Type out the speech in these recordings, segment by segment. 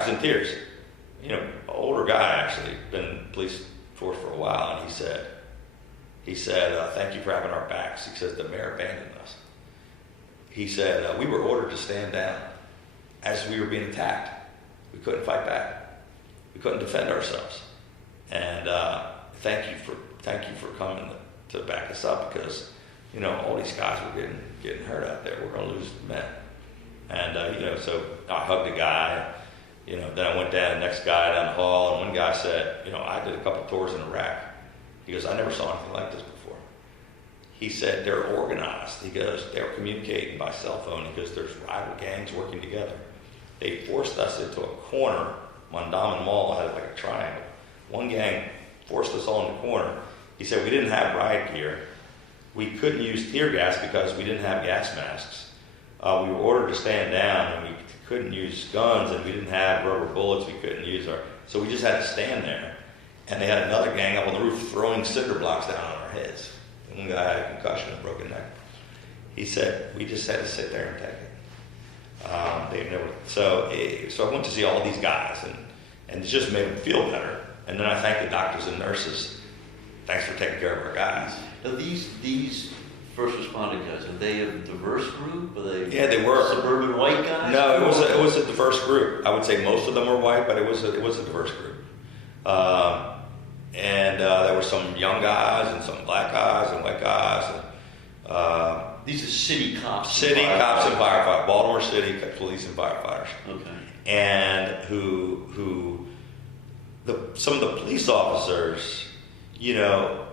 I was in tears. You know, an older guy actually, been in the police force for a while, and he said, thank you for having our backs. He says, the mayor abandoned us. He said, we were ordered to stand down as we were being attacked. We couldn't fight back. We couldn't defend ourselves. And thank you for coming to back us up, because, you know, all these guys were getting hurt out there. We're going to lose men. And, you know, so I hugged the guy. You know, then I went down, the next guy down the hall, and one guy said, you know, I did a couple tours in Iraq. He goes, I never saw anything like this before. He said, they're organized. He goes, they're communicating by cell phone. He goes, there's rival gangs working together. They forced us into a corner. Mondawmin Mall had like a triangle. One gang forced us all in the corner. He said, we didn't have riot gear. We couldn't use tear gas because we didn't have gas masks. We were ordered to stand down, and we couldn't use guns, and we didn't have rubber bullets. We couldn't use so we just had to stand there. And they had another gang up on the roof throwing cinder blocks down on our heads. And one guy had a concussion and a broken neck. He said, we just had to sit there and take it. So I went to see all these guys, and it just made them feel better. And then I thanked the doctors and nurses. Thanks for taking care of our guys. Now these first responding guys, are they a diverse group? Are they they were suburban white guys? No, it was a diverse group. I would say most of them were white, but it was a diverse group. And there were some young guys and some black guys and white guys. And, these are city cops. City cops and firefighters. Baltimore City police and firefighters. Okay. And some of the police officers, you know,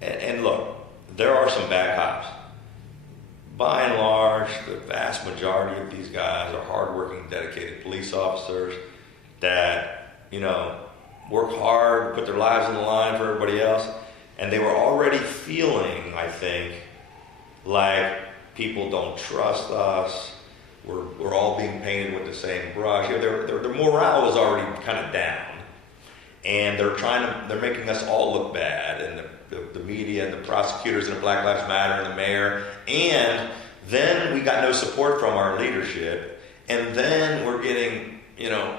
and look, there are some bad cops. By and large, the vast majority of these guys are hardworking, dedicated police officers that, you know, work hard, put their lives on the line for everybody else. And they were already feeling, I think, like people don't trust us. We're all being painted with the same brush. You know, their morale was already kind of down. And they're making us all look bad, and the media and the prosecutors and the Black Lives Matter and the mayor. And then we got no support from our leadership. And then we're getting, you know,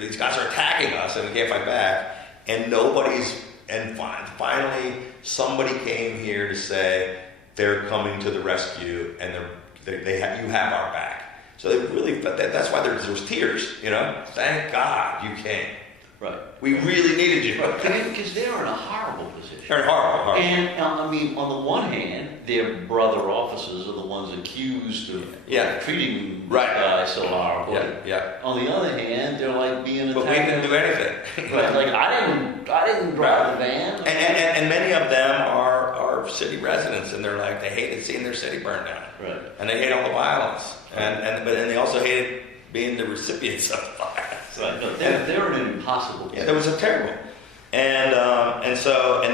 these guys are attacking us and we can't fight back. And finally somebody came here to say they're coming to the rescue, and you have our back. So they really, that's why there was tears, you know. Thank God you came. Right. We really needed you. Because they're in a horrible position. They're horrible. And, I mean, on the one hand, their brother officers are the ones accused of treating guys so horribly. Yeah. On the other hand, they're like being attacked. But we didn't do anything. Right. Like, I didn't drive the van. And many of them are city residents, and they're like, they hated seeing their city burned down. Right. And they hate all the violence. And they also hated being the recipients of the violence. Right. No, they're in an impossible position. Yeah, it was terrible. And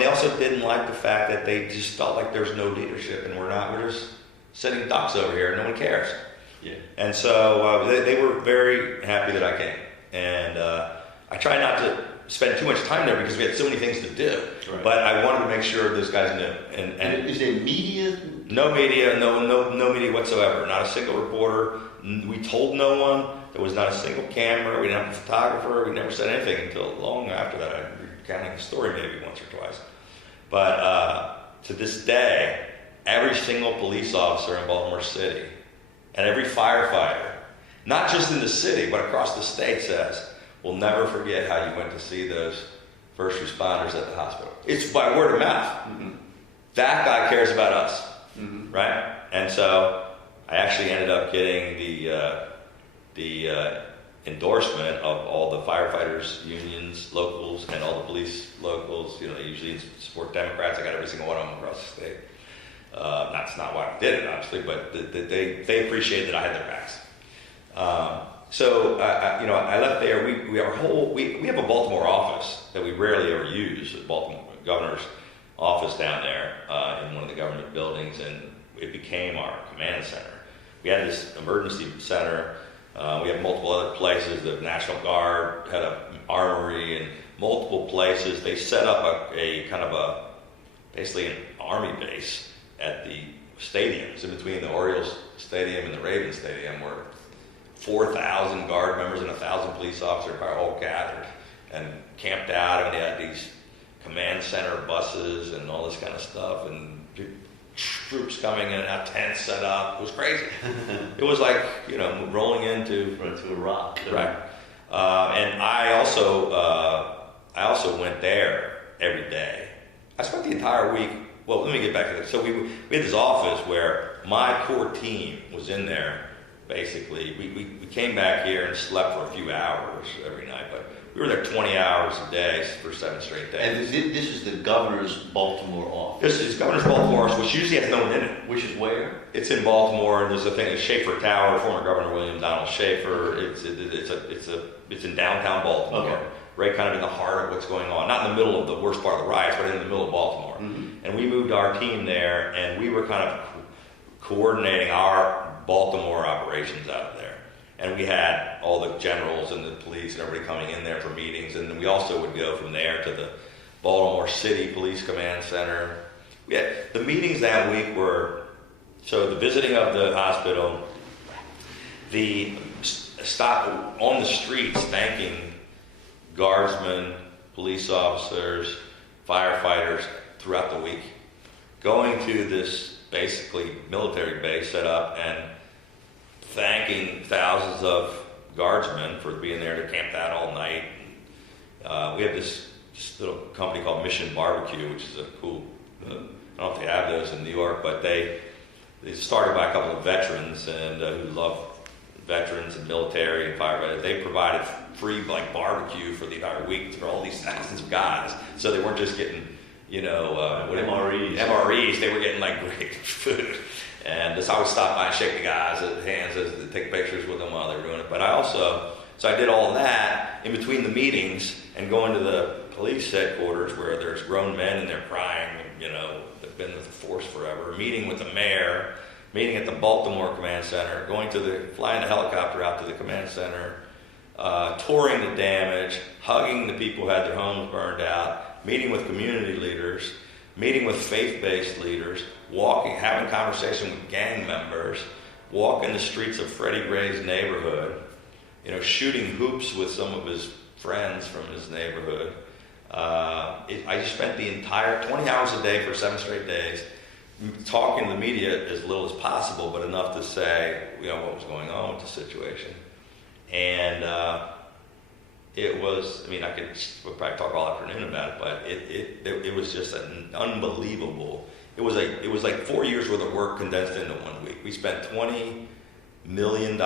they also didn't like the fact that they just felt like there's no leadership, and we're just sitting ducks over here and no one cares. Yeah. And so they were very happy that I came. And I tried not to spend too much time there because we had so many things to do. Right. But I wanted to make sure those guys knew. And is there media? No media, no media whatsoever. Not a single reporter. We told no one. There was not a single camera. We didn't have a photographer. We never said anything until long after that. I'm recounting the story maybe once or twice. But to this day, every single police officer in Baltimore City and every firefighter, not just in the city, but across the state, says, we'll never forget how you went to see those first responders at the hospital. It's by word of mouth. Mm-hmm. That guy cares about us, right? And so I actually ended up getting the endorsement of all the firefighters unions, locals, and all the police locals. You know, they usually support Democrats. I got every single one of them across the state. That's not why I did it, obviously, but they appreciate that I had their backs. So I left there. We have a Baltimore office that we rarely ever use, the Baltimore governor's office down there in one of the government buildings, and it became our command center. We had this emergency center. We have multiple other places. The National Guard had an armory and multiple places. They set up basically an army base at the stadiums in between the Orioles Stadium and the Ravens Stadium, where 4,000 guard members and 1,000 police officers are all gathered and camped out, and they had these command center buses and all this kind of stuff, and troops coming in and out, tents set up. It was crazy. It was like, rolling into Iraq. Right. And I also went there every day. I spent the entire week. Well, let me get back to that. So we had this office where my core team was in there. Basically, we came back here and slept for a few hours every night, but we were there 20 hours a day for 7 straight days. And this is the governor's Baltimore office. This is governor's Baltimore office, which usually has no one in it. Which is where? It's in Baltimore, and there's a thing at Schaefer Tower, former Governor William Donald Schaefer. It's in downtown Baltimore, okay. Right kind of in the heart of what's going on. Not in the middle of the worst part of the riots, but in the middle of Baltimore. Mm-hmm. And we moved our team there, and we were kind of coordinating our Baltimore operations out there. And we had all the generals and the police and everybody coming in there for meetings. And then we also would go from there to the Baltimore City Police Command Center. The meetings that week were, so the visiting of the hospital, the stop on the streets thanking guardsmen, police officers, firefighters throughout the week, going to this basically military base set up and thanking thousands of guardsmen for being there to camp out all night. We have this little company called Mission Barbecue, which is a cool, I don't know if they have those in New York, but they started by a couple of veterans and who love veterans and military and firefighters. They provided free barbecue for the entire week for all these thousands of guys. So they weren't just getting, MREs. They were getting great food. And so I would stop by and shake the guys' hands as they take pictures with them while they were doing it. But so I did all of that in between the meetings and going to the police headquarters where there's grown men and they're crying, they've been with the force forever, meeting with the mayor, meeting at the Baltimore Command Center, flying the helicopter out to the command center, touring the damage, hugging the people who had their homes burned out, meeting with community leaders, meeting with faith-based leaders, having conversation with gang members, walking the streets of Freddie Gray's neighborhood, shooting hoops with some of his friends from his neighborhood. I just spent the entire 20 hours a day for 7 straight days talking to the media as little as possible, but enough to say, what was going on with the situation. And it was, we'll probably talk all afternoon about it, but it was just an unbelievable, it was like 4 years worth of work condensed into 1 week. We spent $20 million.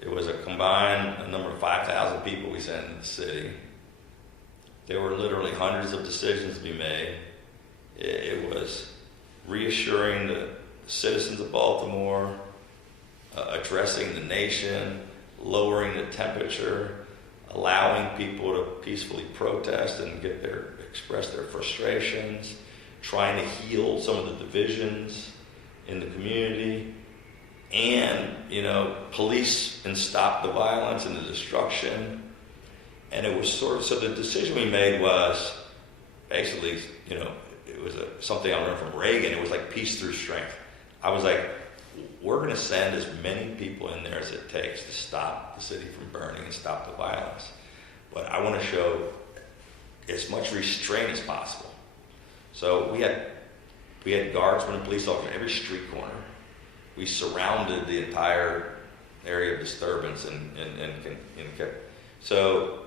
It was a combined number of 5,000 people we sent into the city. There were literally hundreds of decisions to be made. It was reassuring the citizens of Baltimore, addressing the nation, lowering the temperature, allowing people to peacefully protest and express their frustrations, trying to heal some of the divisions in the community, and police and stop the violence and the destruction. And it was so the decision we made was basically, it was something I learned from Reagan. It was like peace through strength. I was like, we're going to send as many people in there as it takes to stop the city from burning and stop the violence. But I want to show as much restraint as possible. So we had guardsmen and police officers in every street corner. We surrounded the entire area of disturbance and kept. So,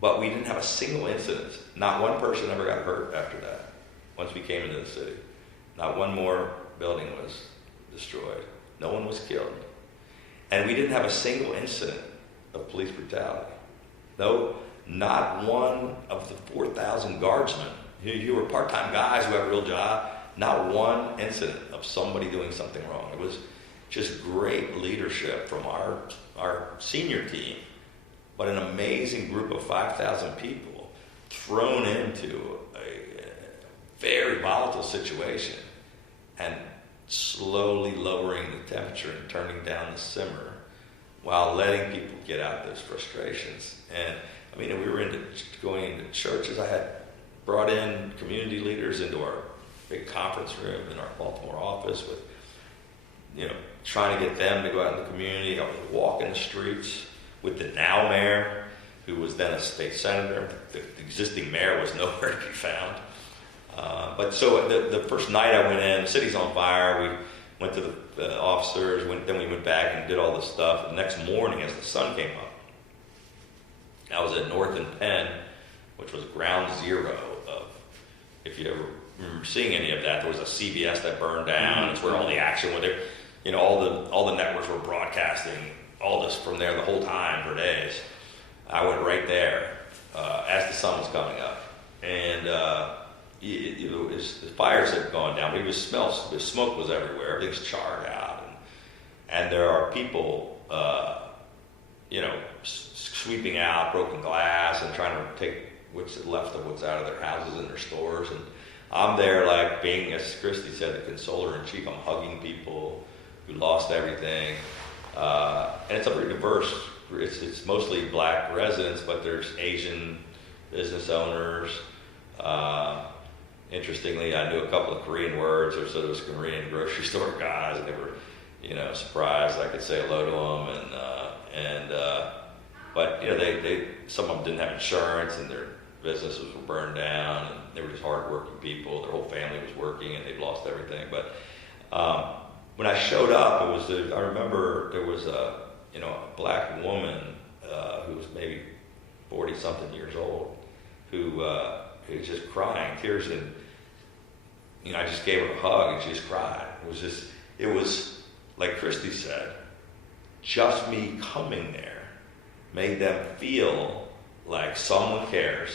but we didn't have a single incident. Not one person ever got hurt after that. Once we came into the city, not one more building was destroyed. No one was killed. And we didn't have a single incident of police brutality. No, not one of the 4,000 guardsmen who were part-time guys who have a real job, not one incident of somebody doing something wrong. It was just great leadership from our senior team, but an amazing group of 5,000 people thrown into a very volatile situation and slowly lowering the temperature and turning down the simmer while letting people get out those frustrations. And we were going into churches. I had brought in community leaders into our big conference room in our Baltimore office with, trying to get them to go out in the community. I was walking the streets with the now mayor, who was then a state senator. The existing mayor was nowhere to be found. But so the first night I went in, the city's on fire. We went to the officers, then we went back and did all this stuff. The next morning, as the sun came up, I was at North and Penn, which was ground zero of, if you ever remember seeing any of that, there was a CBS that burned down. It's where all the action was there. You know, all the networks were broadcasting all this from there the whole time for days. I went right there as the sun was coming up, and the fires had gone down. But the smoke was everywhere. Everything's charred out, and there are people, sweeping out broken glass and trying to take what's left of what's out of their houses and their stores. And I'm there, like being, as Christy said, the consoler in chief. I'm hugging people who lost everything, and it's a pretty diverse. It's mostly black residents, but there's Asian business owners. Interestingly, I knew a couple of Korean words. So there was Korean grocery store guys, and they were, surprised I could say hello to them. But they some of them didn't have insurance, and their businesses were burned down, and they were just hardworking people. Their whole family was working, and they'd lost everything. But when I showed up, I remember there was a black woman who was maybe 40-something years old, who was just crying, tears, and I just gave her a hug, and she just cried. It was like Christy said, just me coming there made them feel like someone cares,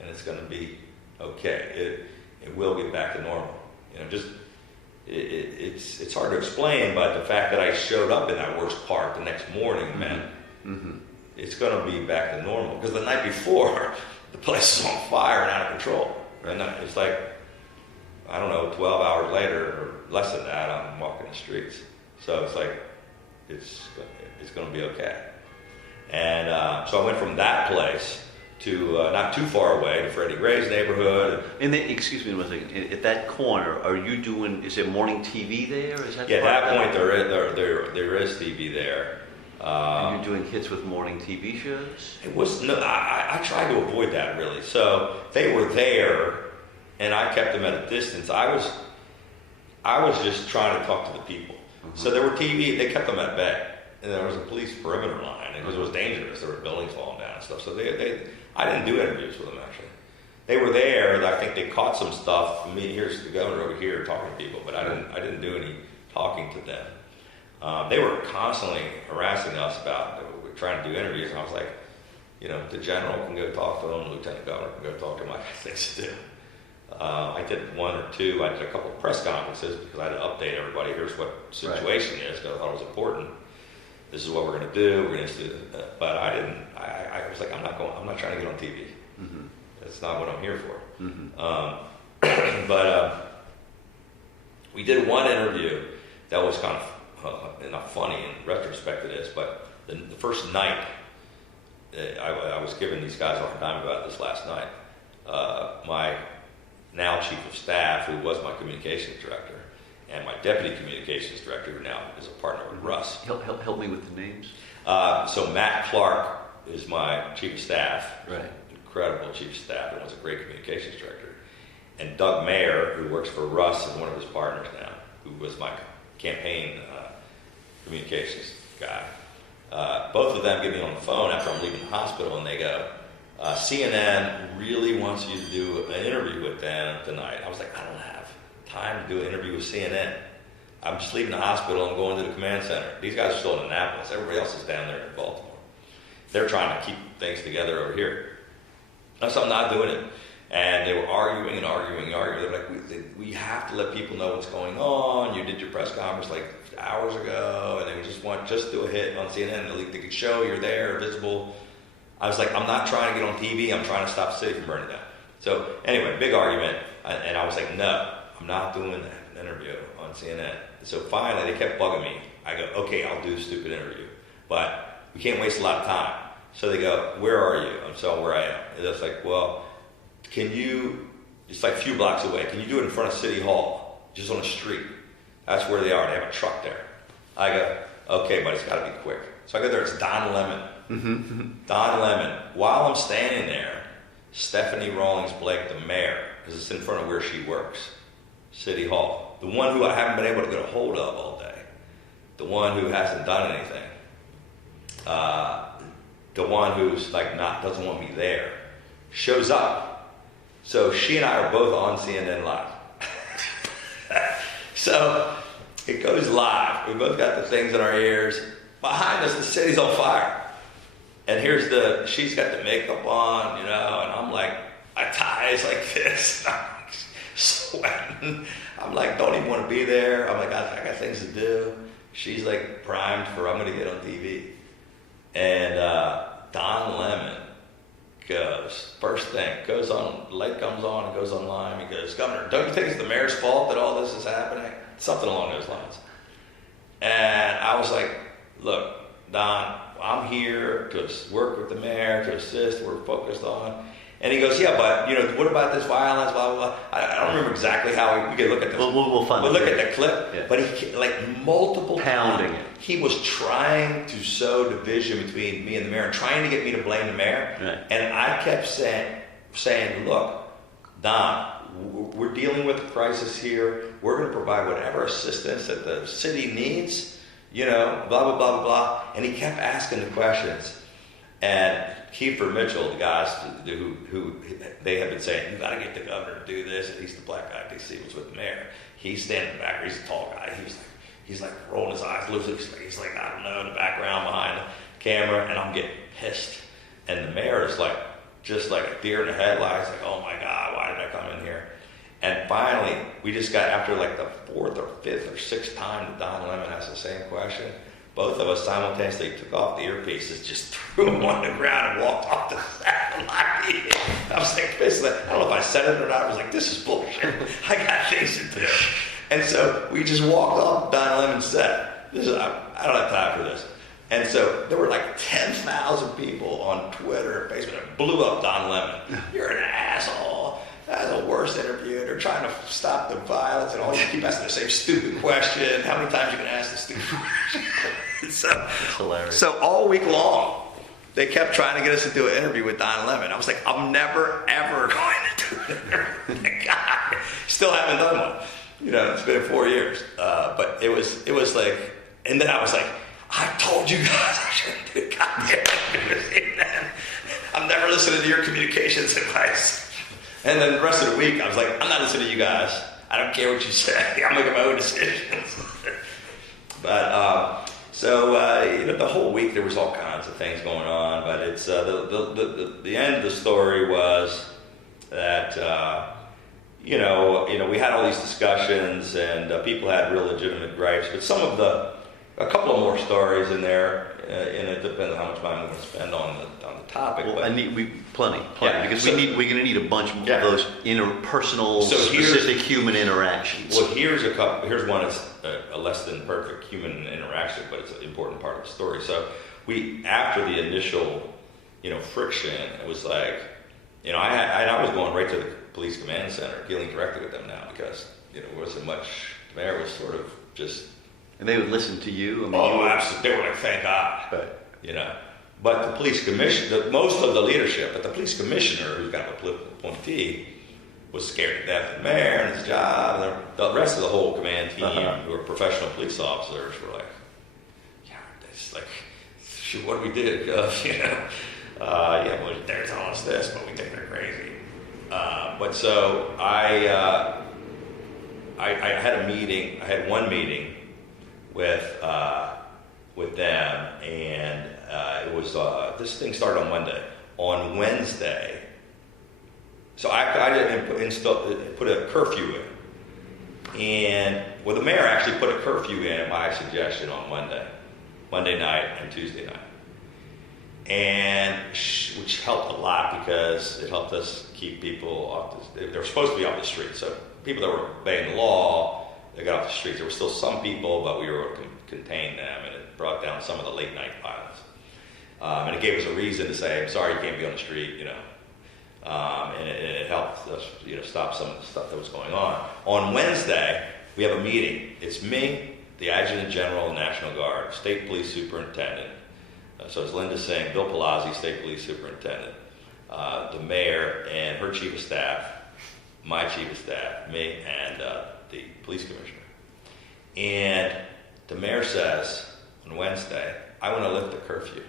and it's going to be okay. It will get back to normal. It's hard to explain, but the fact that I showed up in that worst part the next morning meant it's going to be back to normal. Because the night before, the place was on fire and out of control. And it's like, 12 hours later, or less than that, I'm walking the streets. So it's like, it's going to be okay. And so I went from that place to not too far away to Freddie Gray's neighborhood. And then, excuse me one second. At that corner, are you doing? Is there morning TV there? Is that? Yeah, at that point there is TV there. And you're doing hits with morning TV shows. It was no. I tried to avoid that really. So they were there, and I kept them at a distance. I was just trying to talk to the people. So there were TV. They kept them at bay. And there was a police perimeter line, because it was dangerous. There were buildings falling down and stuff. So I didn't do interviews with them, actually. They were there, and I think they caught some stuff. I mean, here's the governor over here talking to people, but I didn't do any talking to them. They were constantly harassing us about we're trying to do interviews, and I was like, the general can go talk to them, the lieutenant governor can go talk to them. I got things to do. I did one or two. I did a couple of press conferences because I had to update everybody. Here's what the situation is, because I thought it was important. This is what we're going to do. We're going to do, but I didn't. I was like, I'm not trying to get on TV. That's not what I'm here for. But we did one interview that was kind of not funny in retrospect to this, but the first night, I was giving these guys a hard time about this last night. My now chief of staff, who was my communications director, and my deputy communications director, who now is a partner with Russ. Help me with the names. So Matt Clark is my chief of staff. Right. Incredible chief of staff, and was a great communications director. And Doug Mayer, who works for Russ, is one of his partners now, who was my campaign communications guy. Both of them get me on the phone after I'm leaving the hospital, and they go, CNN really wants you to do an interview with them tonight. I was like, I don't have time to do an interview with CNN. I'm just leaving the hospital and going to the command center. These guys are still in Annapolis. Everybody else is down there in Baltimore. They're trying to keep things together over here. So I'm not doing it. And they were arguing and arguing and arguing. They're like, we have to let people know what's going on. You did your press conference like hours ago, and they just do a hit on CNN. They could show you're there, visible. I was like, I'm not trying to get on TV. I'm trying to stop the city from burning down. So anyway, big argument. And I was like, no, I'm not doing an interview on CNN. So finally, they kept bugging me. I go, okay, I'll do a stupid interview, but we can't waste a lot of time. So they go, where are you? I'm telling where I am. And it's like, well, can you, it's like a few blocks away, can you do it in front of City Hall, just on the street? That's where they are. They have a truck there. I go, okay, but it's got to be quick. So I go there, it's Don Lemon. Don Lemon. While I'm standing there, Stephanie Rawlings Blake, the mayor, because it's in front of where she works, City Hall, the one who I haven't been able to get a hold of all day, the one who hasn't done anything, the one who's like doesn't want me there, shows up. So she and I are both on CNN Live. So it goes live. We both got the things in our ears. Behind us, the city's on fire. And she's got the makeup on, and I'm like, my tie is like this. I'm like sweating. I'm like, don't even want to be there. I'm like, I got things to do. She's like primed for, I'm going to get on TV. And Don Lemon goes, first thing, goes on, the light comes on and goes online. He goes, Governor, don't you think it's the mayor's fault that all this is happening? Something along those lines. And I was like, look, Don, I'm here to work with the mayor, to assist, we're focused on. And he goes, yeah, but, what about this violence, blah, blah, blah. I don't remember exactly how, we can look at this. We'll find it. We'll look at the clip. Yeah. But he, like multiple pounding times, he was trying to sow division between me and the mayor and trying to get me to blame the mayor. Right. And I kept saying, look, Don, we're dealing with a crisis here. We're going to provide whatever assistance that the city needs, blah, blah, blah, blah, blah. And he kept asking the questions. And Kiefer Mitchell, the guys who they have been saying, you got to get the governor to do this. He's the black guy in D.C. was with the mayor. He's standing back. He's a tall guy. He's like rolling his eyes, he's like, I don't know, in the background behind the camera. And I'm getting pissed. And the mayor is like, just like a deer in the headlights, like, oh my God, why did I come in here? And finally, we just got, after like the fourth or fifth or sixth time that Don Lemon asked the same question, both of us simultaneously took off the earpieces, just threw them on the ground and walked off the satellite. I was like, basically, I don't know if I said it or not. I was like, this is bullshit. I got things to do. And so we just walked off Don Lemon's set. I don't have time for this. And so there were like 10,000 people on Twitter and Facebook that blew up Don Lemon. You're an asshole. That's the worst interview. They're trying to stop the violence, and all you keep asking the same stupid question. How many times you can ask the stupid question? That's hilarious. So all week long, they kept trying to get us to do an interview with Don Lemon. I was like, I'm never, ever going to do an interview. God, still haven't done one. It's been 4 years. But it was like, and then I was like, I told you guys I shouldn't do goddamn interviews. I'm never listening to your communications advice. And then the rest of the week, I was like, I'm not listening to you guys. I don't care what you say. I'm making my own decisions. But, the whole week there was all kinds of things going on. But it's the end of the story was that, we had all these discussions and people had real legitimate gripes. But a couple of more stories in there, and it depends on how much time we're going to spend on the topic. Well, plenty, yeah, because we're going to need a bunch of those interpersonal, specific human interactions. Well, here's one that's a less than perfect human interaction, but it's an important part of the story. So after the initial, friction, it was like, I was going right to the police command center, dealing directly with them now because, there wasn't much. The mayor was sort of just. And they would listen to you? Absolutely. They were like, thank God. Right. But the police commissioner, most of the leadership, but the police commissioner, who's kind of a political appointee, was scared to death of the mayor and his job. And the rest of the whole command team, who were professional police officers, were like, it's like, shoot, what do we do? Well, they're telling us this, but we think they're crazy. But so I had a meeting. I had one meeting with them, and it was this thing started on Monday. On Wednesday, so I didn't put a curfew in, and the mayor actually put a curfew in at my suggestion on Monday night and Tuesday night, and which helped a lot because it helped us keep people off. They were supposed to be off the street, so people that were obeying the law. They got off the streets. There were still some people, but we were able to contain them, and it brought down some of the late night violence. And it gave us a reason to say, I'm sorry you can't be on the street, and it helped us, stop some of the stuff that was going on. On Wednesday, we have a meeting. It's me, the Adjutant General of the National Guard, State Police Superintendent, so it's Linda Singh, Bill Palazzi, State Police Superintendent, the mayor and her chief of staff, my chief of staff, me, and the police commissioner. And the mayor says on Wednesday, I want to lift the curfew.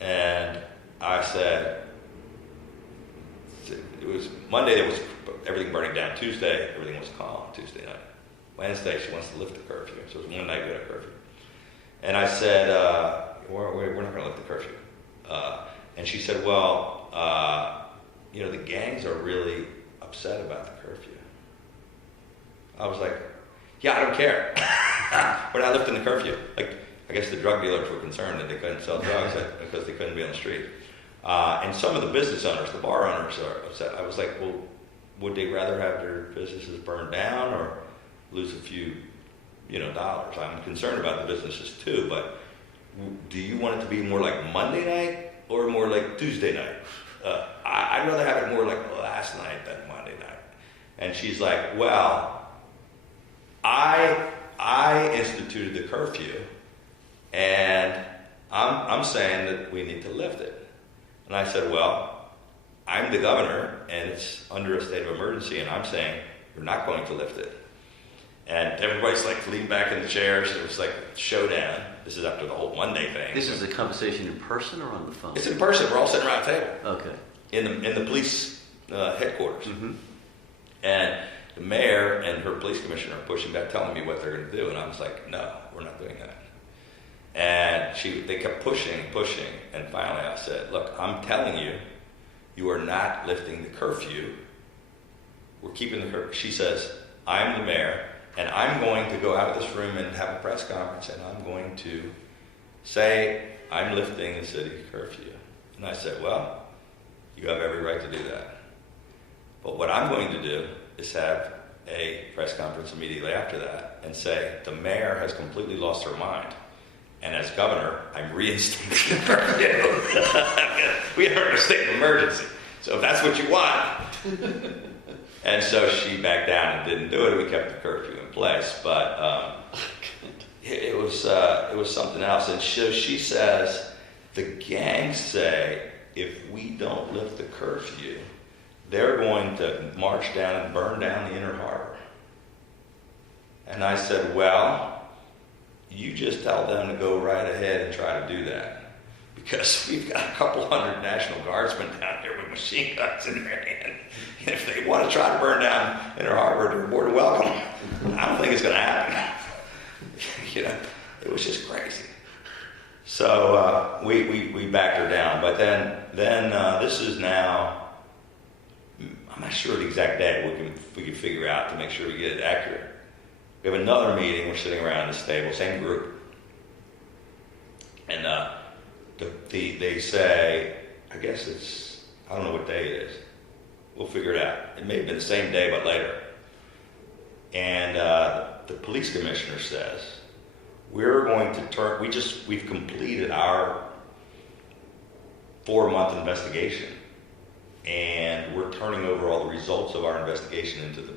And I said, it was Monday, there was everything burning down. Tuesday, everything was calm, Tuesday night. Wednesday, she wants to lift the curfew. So it was one night we had a curfew. And I said, we're not going to lift the curfew. And she said, well, the gangs are really upset about the curfew. I was like, yeah, I don't care. We're not lifting the curfew. Like, I guess the drug dealers were concerned that they couldn't sell drugs because they couldn't be on the street. And some of the business owners, the bar owners, are upset. I was like, well, would they rather have their businesses burned down or lose a few, dollars? I'm concerned about the businesses too, but do you want it to be more like Monday night or more like Tuesday night? I'd rather have it more like last night than Monday night. And she's like, well, I instituted the curfew, and I'm saying that we need to lift it. And I said, well, I'm the governor, and it's under a state of emergency, and I'm saying you're not going to lift it. And everybody's like leaned back in the chairs. It was like a showdown. This is after the whole Monday thing. This is a conversation in person or on the phone? It's in person. We're all sitting around a table. Okay. In the police headquarters. Mm-hmm. And the mayor and her police commissioner are pushing back, telling me what they're going to do. And I was like, no, we're not doing that. And they kept pushing, and finally I said, look, I'm telling you, you are not lifting the curfew. We're keeping the curfew. She says, I'm the mayor, and I'm going to go out of this room and have a press conference, and I'm going to say I'm lifting the city curfew. And I said, well, you have every right to do that. But what I'm going to do is have a press conference immediately after that and say the mayor has completely lost her mind. And as governor, I'm reinstating the curfew. We are in a state of emergency. So if that's what you want. And so she backed down and didn't do it. We kept the curfew in place. But it was something else. And so she says, the gangs say, if we don't lift the curfew, they're going to march down and burn down the Inner Harbor. And I said, well, you just tell them to go right ahead and try to do that. Because we've got a couple hundred National Guardsmen down here with machine guns in their hand. And if they want to try to burn down Inner Harbor, they're more than welcome. I don't think it's going to happen. It was just crazy. So we backed her down. But then this is now, I'm not sure the exact date we can figure out to make sure we get it accurate. We have another meeting. We're sitting around this table, same group. And they say, I guess I don't know what day it is. We'll figure it out. It may have been the same day, but later. And the police commissioner says, we're going to we've completed our 4-month investigation. And we're turning over all the results of our investigation into the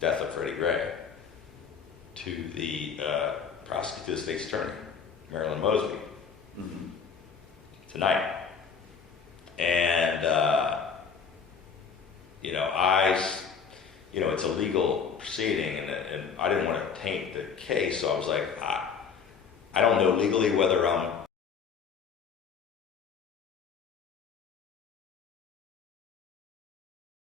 death of Freddie Gray to the prosecutor, the state's attorney, Marilyn Mosby, tonight. And, it's a legal proceeding, and I didn't want to taint the case, so I was like, I don't know legally whether I'm